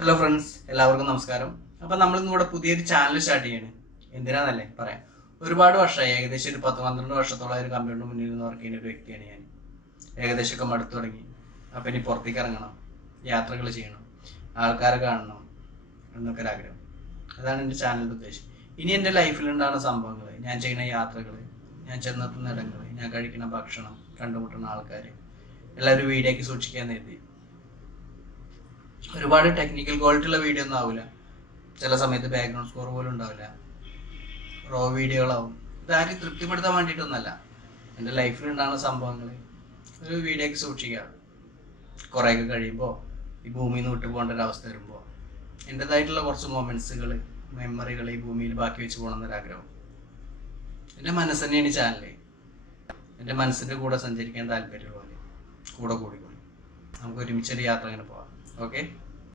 Hello friends, എല്ലാവർക്കും നമസ്കാരം. അപ്പം നമ്മളിന്നിവിടെ പുതിയൊരു ചാനൽ സ്റ്റാർട്ട് ചെയ്യാണ്. എന്തിനാന്നല്ലേ പറയാം. ഒരുപാട് വർഷമായി, ഏകദേശം ഒരു 10-12 വർഷത്തോളം ഒരു കമ്പ്യൂട്ടറിന് മുന്നിൽ നിന്ന് വർക്ക് ചെയ്യുന്ന ഒരു വ്യക്തിയാണ് ഞാൻ. ഏകദേശമൊക്കെ മടുത്തു തുടങ്ങി. അപ്പം ഇനി പുറത്തേക്ക് ഇറങ്ങണം, യാത്രകൾ ചെയ്യണം, ആൾക്കാരെ കാണണം എന്നൊക്കെ ഒരാഗ്രഹം. അതാണ് എൻ്റെ ചാനലിൻ്റെ ഉദ്ദേശം. ഇനി എൻ്റെ ലൈഫിലുണ്ടാകുന്ന സംഭവങ്ങൾ, ഞാൻ ചെയ്യുന്ന യാത്രകൾ, ഞാൻ ചെന്നെത്തുന്ന ഇടങ്ങൾ, ഞാൻ കഴിക്കുന്ന ഭക്ഷണം, കണ്ടുമുട്ടുന്ന ആൾക്കാർ എല്ലാവരും വീഡിയോ ആക്കി സൂക്ഷിക്കാൻ കരുതി. ഒരുപാട് ടെക്നിക്കൽ ക്വാളിറ്റി ഉള്ള വീഡിയോ ഒന്നും ആവില്ല. ചില സമയത്ത് ബാക്ക്ഗ്രൗണ്ട് സ്കോർ പോലും ഉണ്ടാവില്ല. റോ വീഡിയോകളാവും. ഇതാരും തൃപ്തിപ്പെടുത്താൻ വേണ്ടിയിട്ടൊന്നല്ല. എൻ്റെ ലൈഫിൽ ഉണ്ടാകുന്ന സംഭവങ്ങൾ ഒരു വീഡിയോ ഒക്കെ സൂക്ഷിക്കുക. കുറേയൊക്കെ കഴിയുമ്പോൾ ഈ ഭൂമിയിൽ നിന്ന് വിട്ടു പോകേണ്ട ഒരു അവസ്ഥ വരുമ്പോൾ എൻ്റെതായിട്ടുള്ള കുറച്ച് മൊമെൻറ്റ്സുകൾ, മെമ്മറികൾ ഈ ഭൂമിയിൽ ബാക്കി വെച്ച് പോകണം എന്നൊരാഗ്രഹം. എൻ്റെ മനസ്സ് തന്നെയാണ് ഈ ചാനൽ. എൻ്റെ മനസ്സിൻ്റെ കൂടെ സഞ്ചരിക്കാൻ താല്പര്യമുള്ള പോലെ കൂടെ കൂടിക്കൂടി നമുക്ക് ഒരുമിച്ചൊരു യാത്ര അങ്ങനെ പോവാം. ഓക്കെ.